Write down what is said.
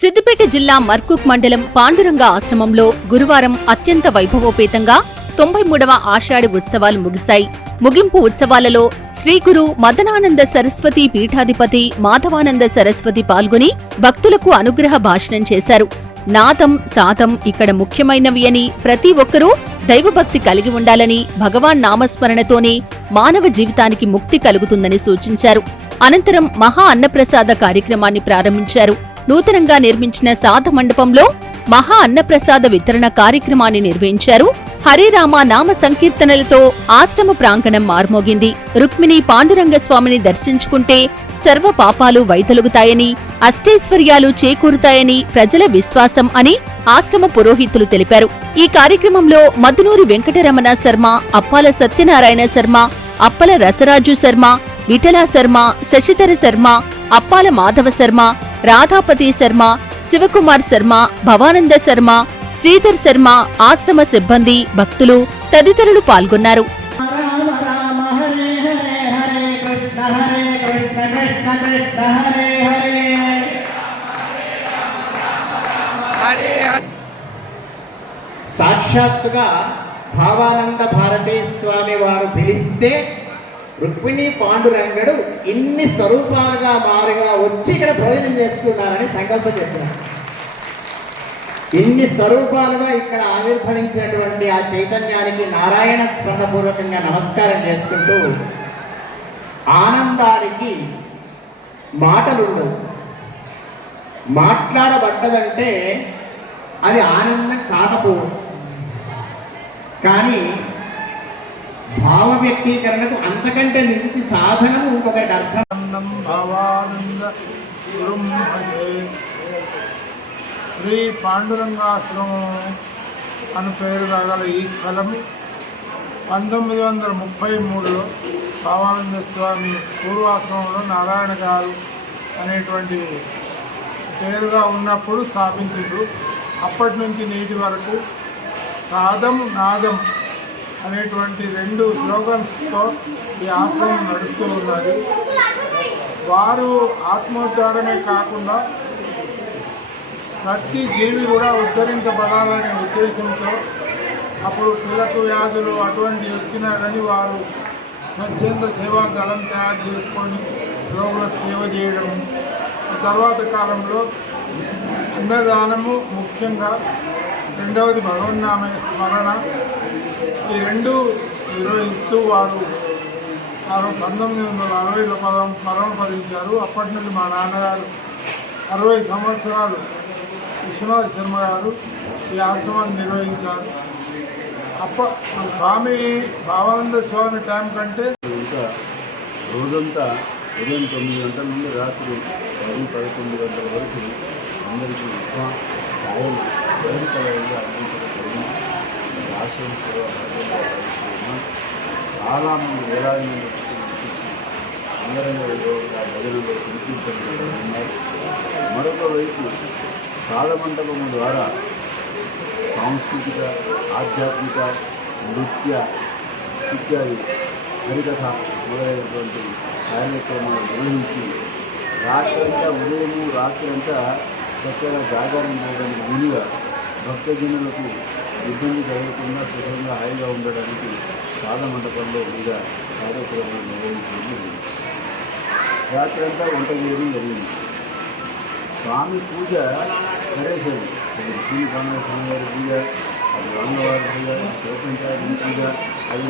సిద్దిపేట జిల్లా మర్కుక్ మండలం పాండురంగ ఆశ్రమంలో గురువారం అత్యంత వైభవోపేతంగా తొంభై మూడవ ఆషాఢి ఉత్సవాలు ముగిశాయి. ముగింపు ఉత్సవాలలో శ్రీగురు మదనానంద సరస్వతి పీఠాధిపతి మాధవానంద సరస్వతి పాల్గొని భక్తులకు అనుగ్రహ భాషణం చేశారు. నాదం సాదం ఇక్కడ ముఖ్యమైనవి అని ప్రతి ఒక్కరూ దైవభక్తి కలిగి ఉండాలని భగవాన్ నామస్మరణతోనే మానవ జీవితానికి ముక్తి కలుగుతుందని సూచించారు. అనంతరం మహా అన్నప్రసాద కార్యక్రమాన్ని ప్రారంభించారు. నూతనంగా నిర్మించిన సాధ మండపంలో మహా అన్నప్రసాద వితరణ కార్యక్రమాన్ని నిర్వహించారు. హరేరామ నామ సంకీర్తనలతో ఆశ్రమ ప్రాంగణం మార్మోగింది. రుక్మిణి పాండురంగ స్వామిని దర్శించుకుంటే సర్వ పాపాలు వైదొలుగుతాయని అష్టైశ్వర్యాలు చేకూరుతాయని ప్రజల విశ్వాసం అని ఆశ్రమ పురోహితులు తెలిపారు. ఈ కార్యక్రమంలో మధునూరి వెంకటరమణ శర్మ అప్పాల సత్యనారాయణ శర్మ అప్పల రసరాజు శర్మ విఠలా శర్మ శశిధర శర్మ అప్పాల మాధవ శర్మ రాధాపతి శర్మ శివకుమార్ శర్మ భవానంద శర్మ శ్రీధర్ శర్మ ఆశ్రమ సిబ్బంది భక్తులు తదితరులు పాల్గొన్నారు. సాక్షాత్తుగా భావానంద భారతీ స్వామి వారు పిలిస్తే రుక్మిణి పాండురంగడు ఇన్ని స్వరూపాలుగా మారుగా వచ్చి ఇక్కడ భోజనం చేస్తున్నారని సంకల్పం చేస్తున్నారు. ఇన్ని స్వరూపాలుగా ఇక్కడ ఆవిర్భవించినటువంటి ఆ చైతన్యానికి నారాయణ స్మరణపూర్వకంగా నమస్కారం చేసుకుంటూ ఆనందానికి మాటలుండవు. మాట్లాడబడ్డదంటే అది ఆనందం కాకపోవచ్చు. కానీ భావ వ్యక్తీకరణకు అంతకంటే మించి సాధనం ఇంకొకరికి అర్థం. శ్రీ పాండురంగాశ్రమం అని పేరు రాగల ఈ స్థలం పంతొమ్మిది వందల ముప్పై మూడులో భావానంద స్వామి పూర్వాశ్రమంలో నారాయణ గారు అనేటువంటి పేరుగా ఉన్నప్పుడు స్థాపించారు అప్పటి నుంచి నేటి వరకు సాదం నాదం అనేటువంటి రెండు స్లోగన్స్తో ఈ ఆశ్రమం నడుస్తూ ఉన్నది. వారు ఆత్మోద్ధారమే కాకుండా ప్రతి జీవి కూడా ఉద్ధరించబడాలనే ఉద్దేశంతో అప్పుడు పిల్లకు వ్యాధులు అటువంటి వచ్చినారని వారు స్వచ్ఛంద సేవా దళం తయారు చేసుకొని రోగులకు సేవ చేయడం తర్వాత కాలంలో అన్నదానము ముఖ్యంగా రెండవది భగవన్నామ స్మరణ ఈ రెండు నిర్వహిస్తూ వారు. పంతొమ్మిది వందల అరవైలో పదం పరమపదించారు అప్పటి నుండి మా నాన్నగారు అరవై సంవత్సరాలు విశ్వనాథ్ శర్మ గారు ఈ ఆశ్రమాన్ని నిర్వహించారు. అప్ప స్వామి భావానంద స్వామి టైం కంటే ఇంకా రోజంతా ఉదయం తొమ్మిది గంటల నుండి రాత్రి పది పదకొండు గంటల వరకు అందరికీ ఉప్మా అందించడం జరిగింది ఈ చాలామంది వేలాది మంది భక్తులు వచ్చి అందరంగా మరొక వైపు కాలమండపం ద్వారా సాంస్కృతిక ఆధ్యాత్మిక నృత్య ఇత్యాది హరికథ మొదలైనటువంటి కార్యక్రమాలు నిర్వహించి రాత్రంతా ఉదయము రాత్రి అంతా చక్కగా జాగరణ చేయడానికి వీలుగా భక్తజనులకు ఇబ్బంది జరగకుండా సుఖంగా హాయిగా ఉండడానికి చాలా మండపంలో వివిధ కార్యక్రమాలు నిర్వహించడం జరిగింది. రాత్రి అంతా వంట చేయడం జరిగింది. స్వామి పూజ సరేసరి అది శ్రీ స్వామి స్వామి వారి పూజ అది రామవారి పూజ శివపంచాయతీ పూజ అది